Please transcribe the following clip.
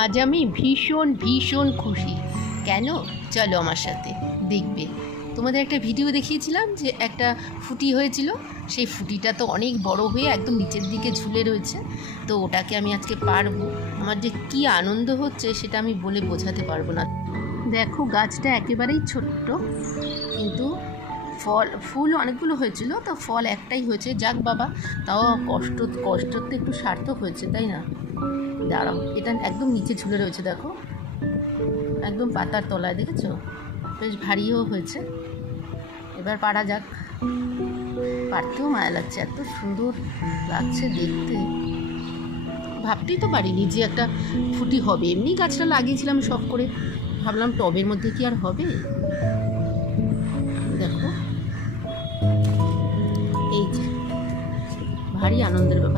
আজ আমি ভীষণ ভীষণ খুশি। কেন? চলো আমার সাথে, দেখবে। তোমাদের একটা ভিডিও দেখিয়েছিলাম যে একটা ফুটি হয়েছিল, সেই ফুটিটা তো অনেক বড় হয়ে একদম নিচের দিকে ঝুলে রয়েছে। তো ওটাকে আমি আজকে পারবো। আমার যে কী আনন্দ হচ্ছে সেটা আমি বলে বোঝাতে পারবো না। দেখো, গাছটা একেবারেই ছোট্ট, কিন্তু ফুল অনেকগুলো হয়েছিল, তো ফল একটাই হয়েছে। যাক বাবা, তাও কষ্টতে একটু সার্থক হয়েছে, তাই না? দাঁড়াও, এটা একদম নিচে ঝুলে রয়েছে, দেখো, একদম পাতার তলায়, দেখেছো? বেশ ভারীও হয়েছে। এবার পারা যাক। পারতেও মায়া লাগছে, এত সুন্দর লাগছে দেখতে। ভাবতেই তো পারিনি যে একটা ফুটি হবে। এমনি গাছটা লাগিয়েছিলাম শখ করে, ভাবলাম টবের মধ্যে কি আর হবে। দেখো, এই যে ভারী আনন্দের ব্যাপার।